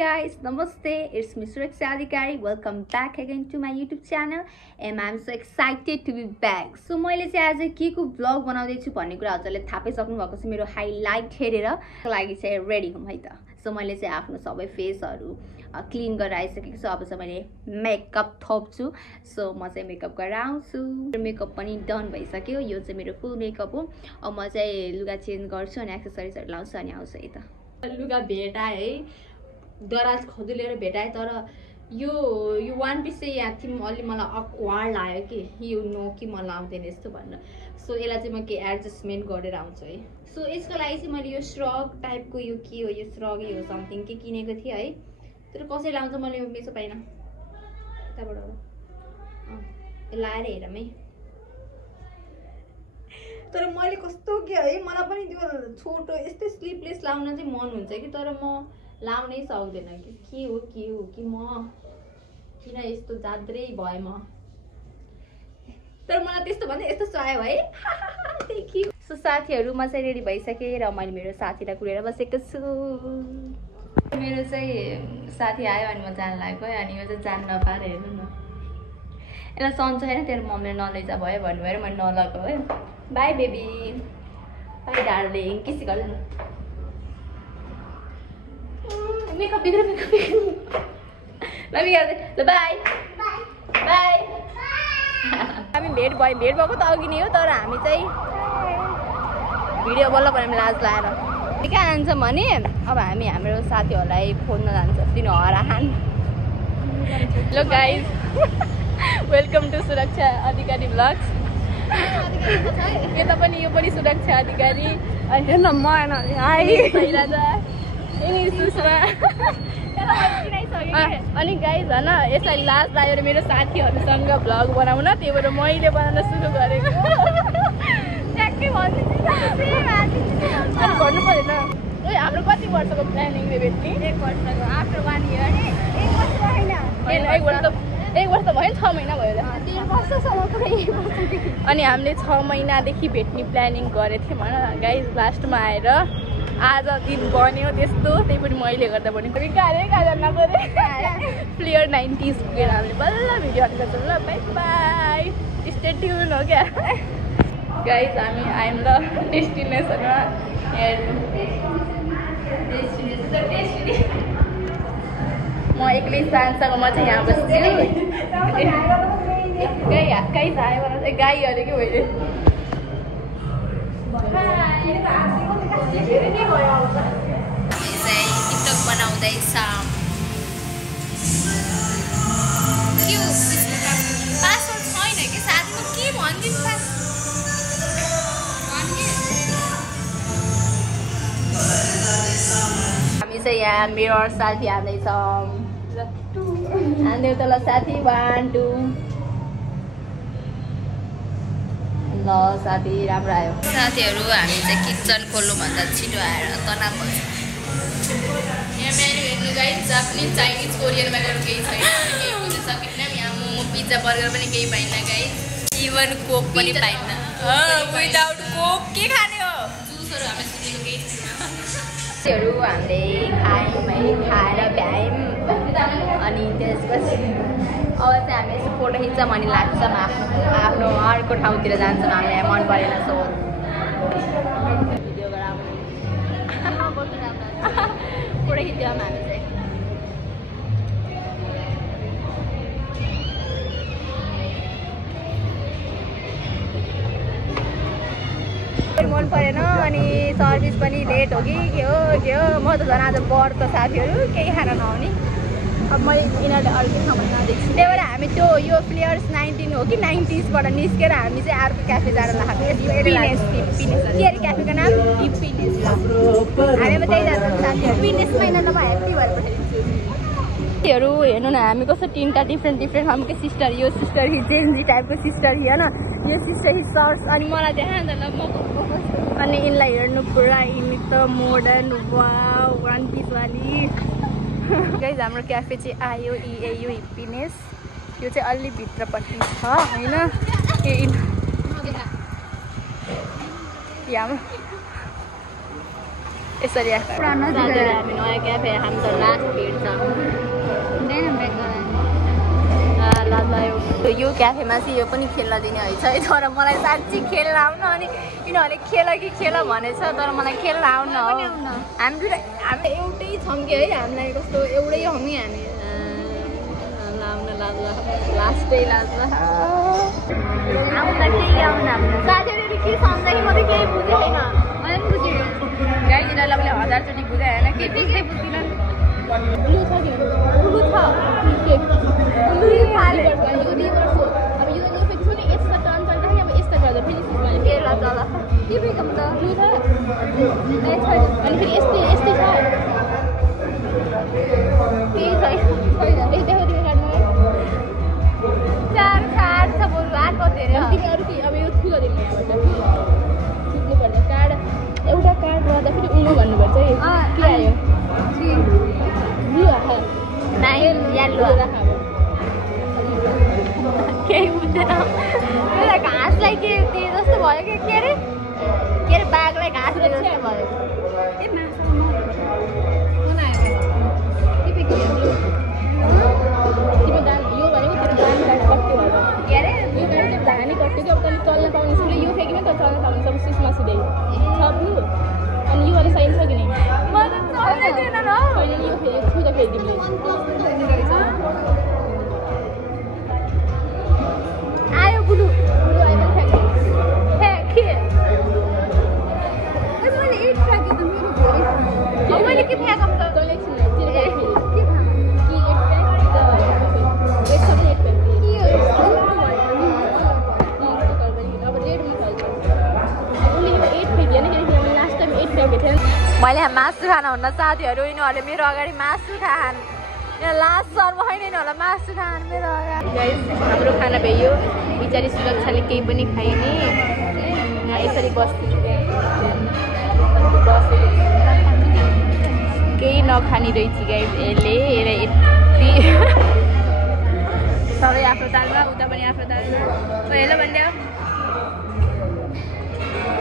guys, namaste. It's Ms. Sureksha Adhikari. Welcome back again to my YouTube channel and I'm so excited to be back. So मैले चाहिँ आज के को vlog बनाउँदै छु भन्ने कुरा हजुरले थाहा पाइसक्नु भएको छ मेरो हाइलाइट हेरेर लागि चाहिँ रेडी हुम है त. सो मैले चाहिँ आफ्नो सबै फेसहरु क्लीन गरेर आइसकेको छु. अब चाहिँ मैले मेकअप थप्छु. सो म चाहिँ मेकअप गरेर आउँछु. मेकअप पनि डन भइसक्यो. यो चाहिँ मेरो फुल मेकअप हो. अब म चाहिँ लुगा चेन्ज गर्छु अनि एक्सेसरिजहरु लाउँछु अनि आउँछु है त. लुगा भेटाए है दराज खोजु लिएर भेटाए तर यो वान पिस चाहिँ यहाँ थिम अलि मलाई अक्वार्ड लाग्यो कि यो नो कि म लाउँदैन यस्तो भनेर. सो यसलाई चाहिँ म के एडजस्टमेन्ट गरेर आउँछु है. सो यसको लागि चाहिँ मैले यो श्रग टाइपको यो के हो यो श्रग हो समथिङ के किनेको थिएँ है. तर कसरी लाउँछ मैले मेसो पाइन यताबाट लाएर हेरौँ है. तर मैले कस्तो के है मलाई पनि त्यो छोटो यस्तै स्लिपलेस लाउन चाहिँ मन हुन्छ कि तर म लाउनै सक्दैन के हो कि म किन यस्तो जाद्रै भए म. तर मलाई त्यस्तो भन्दै यस्तो चाह्यो है. Thank you. सो साथीहरु म चाहिँ रेडी भइसके र मैले मेरो साथीलाई कुरेर बसेको छु. मेरो चाहिँ साथी आयो अनि म जान लाग्यो अनि यो चाहिँ जान नपाएर हेर्नु न. यसलाई सन्चो हैन तेरो मम्मीले नलैजा भयो भन्नु भएर मैले नलगेको है. By baby. By darling. किसी गर्नु न. मेकअप बिग्र लभी गर्दै ल बाई बाई. हामी भेट भएको त अघि नै हो तर हामी चाहिँ भिडियो बल्ल बनाउन लाज लाएर कहाँ जान्छौँ भने अब हामी हाम्रो साथीहरूलाई खोज्न जान्छौँ तिनीहरू हराहान. हेलो गाइज वेलकम टु सुरक्षा अधिकारी भ्लग्स. यता पनि यो पनि सुरक्षा अधिकारी अनि अनि गाइज होइन यसलाई लाज लाग्यो मेरो साथीहरूसँग भ्लग बनाउन त्यही भएर मैले बनाउन सुरु गरेको. ट्याक्कै अनि भन्नु परेन ए हाम्रो कति वर्षको प्लानिङले भेट्ने. 1 वर्षको आफ्टर 1 इयर. 1 वर्ष होइन 1 वर्ष त भयो 6 महिना भयो. 3 वर्षसम्म अनि हामीले 6 महिनादेखि भेट्ने प्लानिङ गरेको थियौँ होइन गाइज. लास्टमा आएर आज दिन बन्यो त्यस्तो त्यही पनि मैले गर्दा बनेको. प्लेयर 90s पुगेर हामीले बल्ल भिडियो हाल्नुपर्छ. ल बाई बाई. स्टे ट्युन हो क्या गाइज. हामी आयौँ ल डेस्टिनेसनमा. म एक्लै सानसँग म चाहिँ यहाँ बस्छु. गाई आयो भने चाहिँ गाई अरे कि मैले टिकटक बनाउँदैछ. पासवर्ड छैन कि साथमा के भनिदिनु. हामी चाहिँ यहाँ मिरर सेल्फी हाल्दैछौँ. हाल्दै त ल साथी 1 2 ल साथी राम्रो आयो. साथीहरू हामी चाहिँ किचन खोल्नु भन्दा छिटो आएर तनाव भन्छ. यहाँ मेन्यु हेर्नु गाइस जापानिज चाइनिज कोरियनमा गएर केही छैन. केही बुझ्न सकिन्न. यहाँ मोमो पिज्जा बर्गर पनि केही पाइन्न गाइस. इभन कोक पनि पाइन्न. विदाउट कोक के खाने हो. जुसहरू हामी सुनेको केही छैन. साथीहरू हामीले खायौँ खाएर भ्यायौँ अनि त्यसपछि अब चाहिँ हामी यसो फोटो खिच्छौँ अनि लाग्छौँ आफ्नो अर्को ठाउँतिर जान्छौँ. हामीलाई मन परेन सो भिडियो गरेर फोटो खिच्यौँ हामी चाहिँ. मन परेन अनि सर्भिस पनि लेट हो कि के हो म त झन् आज बढ्छ साथीहरू केही खान नआउने. अब मैले यिनीहरूले अर्कै ठाउँमा नदेख्छु. त्यही भएर हामी त्यो यो प्लेयर्स 19 हो कि 90sबाट निस्केर हामी चाहिँ अर्को क्याफे जान लाग्यो. के अरे क्याफेको नाम हिप्पीनेस. हामी अब त्यही जान्छौँ साथीहरू. हिप्पीनेस महिना नभए ह्याप्पी भएर पठाइदिन्छु. साथीहरू हेर्नु न हामी कस्तो 3टा डिफ्रेन्ट खालको सिस्टर. यो सिस्टर हि जेन्जी टाइपको सिस्टर हि होइन. यो सिस्टर हि सर्ट्स अनि मलाई देखा न ल अनि यिनलाई हेर्नु पुरा यिनी त मोडर्न वाउ 1 पिस वाली. गाइज हाम्रो क्याफे चाहिँ आयो यो हिप्पीनेस. यो चाहिँ अलि भित्रपट्टि छ होइन. यसरी हामी नयाँ क्याफे हामी त लास्ट भेट्छ यो क्याफेमा चाहिँ यो पनि खेल्न दिने है छ तर मलाई साँच्ची खेल्न आउन अनि यिनीहरूले खेल कि खेल भनेछ तर मलाई खेल्न आउन हो हामी एउटै छौँ कि है हामीलाई कस्तो एउटै हौँ नि हामी आउन लाग्ला लास्टै लाग्ला साथीहरूले के सम्झा कि म त केही बुझेन मैले पनि बुझेँ गाई यिनीहरूलाई मैले 1000चोटि बुझाएँ होइन के बुझ्दै बुझ्दिनँ ब्लू छ कि ब्लू छ अब यो फेरि नि यस्तो टर्न चल्दाखेरि अब यस्तो गर्दा फेरि केला चल के फेरि त ब्लू छ अनि फेरि यस्तै यस्तै छ केही छैन देखाउ तिमी कार्डमा चार कार्ड छ बरु आएको धेरै तिमी अरू के अब यो ठुलो दिनु यहाँबाट खिच्नुपर्छ कार्ड एउटा कार्ड गर्दा फेरि उल्लु भन्नुपर्छ है के आयो ब्लू आयो नाइन येल्लो केही बुझ्दैन मलाई घाँसलाई के त्यो जस्तो भयो कि के अरे बाघलाई घाँस जस्तो भयो तिमी दान यो भनेको तिम्रो दान कार्ड कट्यो होला के अरे यो कार्ड धानी कट्यो कि अब तैँले चल्न पाउने यसले यो फेकिने त चल्न पाउने सब सिस्मा सिधै छ ब्लू अनि यो वाला साइन छ कि नै मलाई चल्दैन न अहिले यो फेरि छुँदा फेरि तिमीले आयो ब्लू आयो फ्याँके मैले 8 फ्याँके त मेरो धेरै मैले के फ्याँकम त तैँले एकछिन मैले मासु खान हुन्न साथीहरू यिनीहरूले मेरो अगाडि मासु खान लास्ट सर्व होइन यिनीहरूलाई मासु खान मेरो अगाडि हाम्रो खाना भइयो बिचारी सुरक्षाले केही पनि खाइने यसरी बस्छु केही नखाने रहेछ गाइस यसले यति सबै आफ्नो तालमा उता पनि आफ्नो तालमा हेलो भन्दै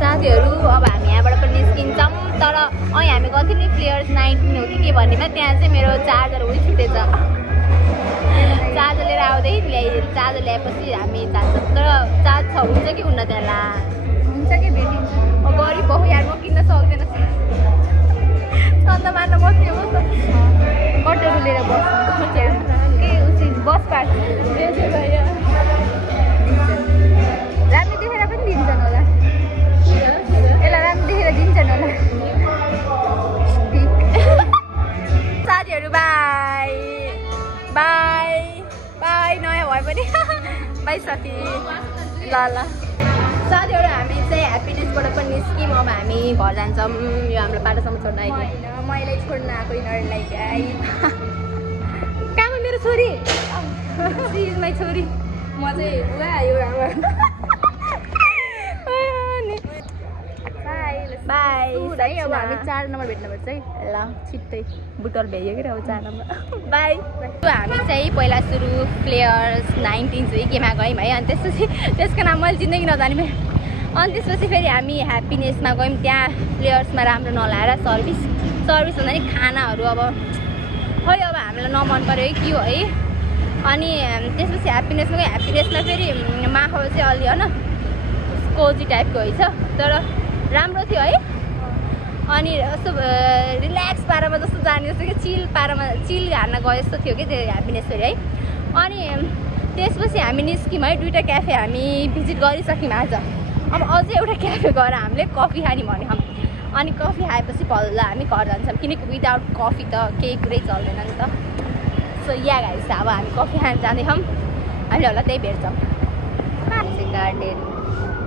साथीहरू अब हामी यहाँबाट पनि निस्किन्छौँ तर हामी गएको थियौँ नि फ्लेयर्स 19 हो कि के भन्नेमा त्यहाँ चाहिँ मेरो चार्जर उयो छुटेछ चार्जर लिएर आउँदै चार्जर ल्याएपछि हामी जान्छौँ तर चार्ज छ हुन्छ कि हुन्न त्यहाँ हुन्छ कि भेटिन्छ गरिब बहु यार म किन्न सक्दैन चन्दा मार्न बस्ने हो कटेरो लिएर बस्नु के उसी बस पार्क राम्रो देखेर पनि दिन्छन् होला यसलाई राम्रो देखेर दिन्छन् होला साथीहरू बाई बाई बाई नयाँ भयो भने बाई साथी ल साथीहरू हामी चाहिँ ह्याप्पिनेसबाट पनि निस्क्यौँ अब हामी घर जान्छौँ यो हाम्रो बाटोसम्म छोड्न आएको मैले छोड्न आएको यिनीहरूलाई कहाँमा मेरो छोरी माई छोरी म चाहिँ बुवा यो बाई है अब हामी 4 नम्बर भेट्नुपर्छ है ल छिट्टै बुटल भ्याइयो कि अब 4 नम्बर बाई हामी चाहिँ पहिला सुरु प्लेयर्स 19 गेममा गयौँ है अनि त्यसपछि त्यसको नाम मैले जिन्दगी नजाने अनि त्यसपछि फेरि हामी ह्याप्पिनेसमा गयौँ त्यहाँ प्लेयर्समा राम्रो नलाएर सर्भिस भन्दा नि खानाहरू अब खै अब हामीलाई नमन पऱ्यो है के हो है अनि त्यसपछि ह्याप्पिनेसमा गयो ह्याप्पिनेसमा फेरि माहौल चाहिँ अलि होइन कोजी टाइपको रहेछ तर राम्रो थियो है अनि यस्तो रिल्याक्स पारामा जस्तो जाने जस्तो कि चिल पारामा चिल हार्न गए जस्तो थियो कि त्यो ह्याप्पिनेस फेरि है अनि त्यसपछि हामी निस्क्यौँ है 2टा क्याफे हामी भिजिट गरिसक्यौँ आज अब अझै एउटा क्याफे गएर हामीले कफी खाने भन्यौँ अनि कफी खाएपछि बल्ल हामी घर जान्छौँ किनकि विदाउट कफी त केही कुरै चल्दैन नि त सो या गाइस अब हामी कफी खान जाँदैछौँ हामीले होला त्यही भेट्छौँ गार्डन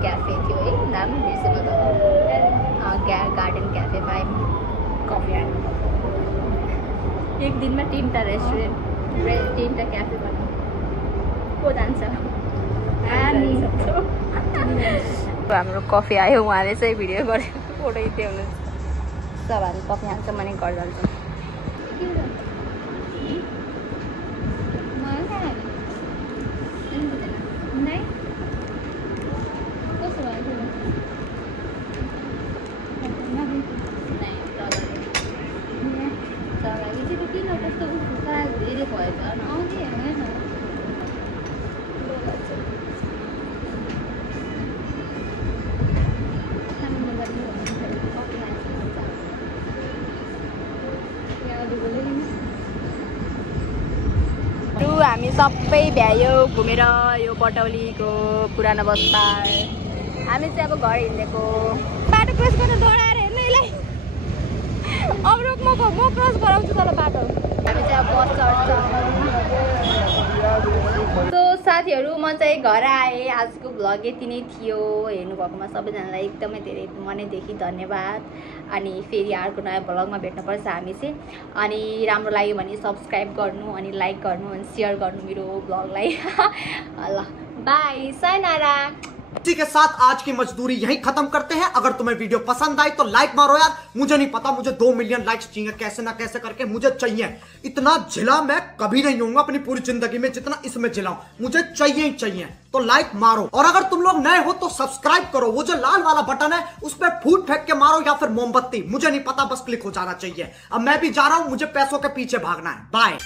क्याफे थियो है नाम बिर्सेको त गार्डन क्याफे भाइ कफी खानु एक दिनमा 3टा रेस्टुरेन्ट 3टा क्याफे बनाउँ को जान्छ हाम्रो कफी आयो उहाँले चाहिँ भिडियो गरेर फोटो खिच्दै हुनुहुन्छ सब हामी कफी खान्छौँ अनि घर जान्छौँ हामी सबै भ्यायो घुमेर यो बटौलीको पुरानो बस पार्क। हामी चाहिँ अब घर हिँडेको बाटो क्रस गर्न डराएर हेर्नु यसलाई अब रोक म क्रस गराउँछु तर बाटो। हामी चाहिँ अब बस चढ्छौँ। सो साथीहरू म चाहिँ घर आएँ। आजको भ्लग यति नै थियो। हेर्नुभएकोमा सबैजनालाई एकदमै धेरै मनैदेखि धन्यवाद। अनि फेरि अर्को नयाँ भ्लगमा भेट्नुपर्छ हामी चाहिँ। अनि राम्रो लाग्यो भने सब्सक्राइब गर्नु अनि लाइक गर्नु अनि सेयर गर्नु मेरो भ्लगलाई। ल बाई सायनारा। इसी के साथ आज की मजदूरी यहीं खत्म करते हैं। अगर तुम्हें वीडियो पसंद आई तो लाइक मारो यार। मुझे नहीं पता, मुझे 2 मिलियन लाइक्स चाहिए, कैसे ना कैसे करके मुझे चाहिए। इतना झिला मैं कभी नहीं होऊंगा अपनी पूरी जिंदगी में जितना इसमें झिलाऊं। मुझे चाहिए ही चाहिए, तो लाइक मारो। और अगर तुम लोग नए हो तो सब्सक्राइब करो। वो जो लाल वाला बटन है उस पर फूट फेंक के मारो या फिर मोमबत्ती, मुझे नहीं पता, बस क्लिक हो जाना चाहिए। अब मैं भी जा रहा हूं, मुझे पैसों के पीछे भागना है। बाय।